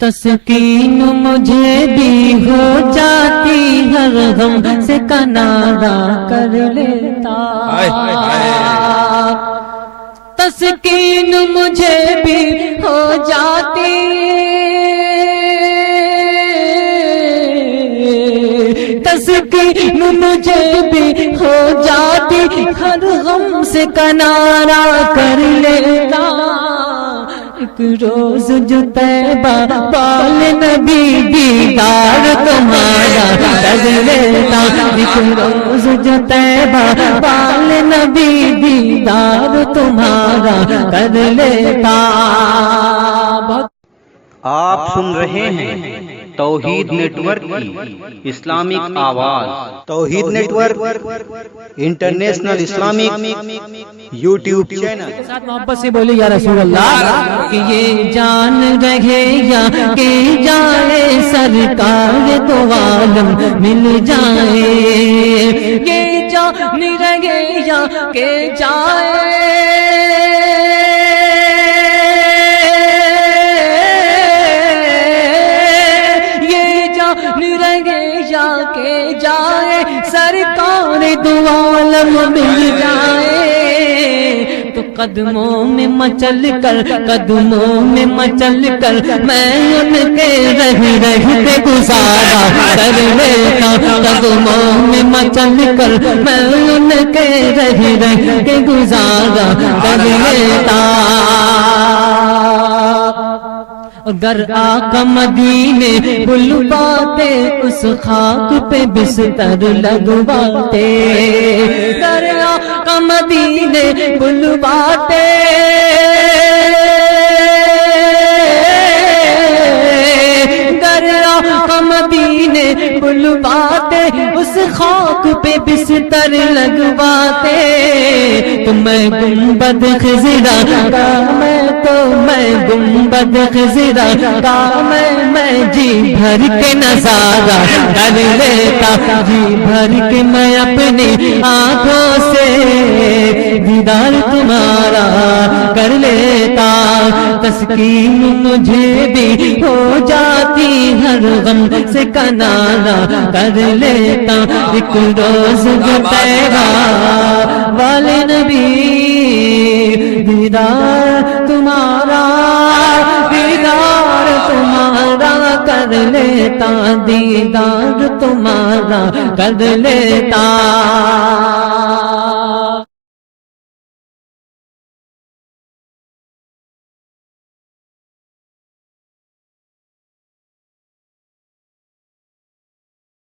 تسکین مجھے بھی ہو جاتی ہر غم سے کنارہ کر لیتا، تسکین مجھے بھی ہو جاتی، تسکین مجھے بھی ہو جاتی ہر غم سے کنارہ کر لیتا، ایک روز جو طیبہ پال نبی دیدار تمہارا کر لیتا، ایک روز جو طیبہ پال نبی دیدار تمہارا کر لیتا۔ آپ سن رہے ہیں توحید نیٹ ورک کی اسلامک آواز۔ Tawheed network international Islamic YouTube channel. ساتھ محبت سے بولے یا رسول اللہ کہ یہ جان رہے یا کہ جائے سرکار تو عالم مل جائے، یہ جان رہے یا کہ جائے، سرکار دو عالم مل جائے، تو قدموں میں مچل کر، قدموں میں مچل کر میں ان کے رہ کے گزارا کر لیتا، قدموں میں مچل کر میں ان کے رہ کے گزارا کر لیتا۔ اگر آقا مدینے بلواتے اس خاک پہ بستر لگواتے، اگر آقا مدینے بلواتے، اگر آقا مدینے بلواتے اس خاک پہ بستر لگواتے، تو میں گنبد خضرا کا، میں گنبد خضرا کا میں جی بھر کے نظارہ کر لیتا، جی بھر کے میں اپنی آنکھوں سے دیدار تمہارا کر لیتا، تسکین مجھے بھی ہو جاتی ہر غم سے کنارہ کر لیتا، ایک روز جو طیبہ والے نبی دیدار تمہارا، دیدار تمہارا کر لیتا، دیدار تمہارا کر لیتا۔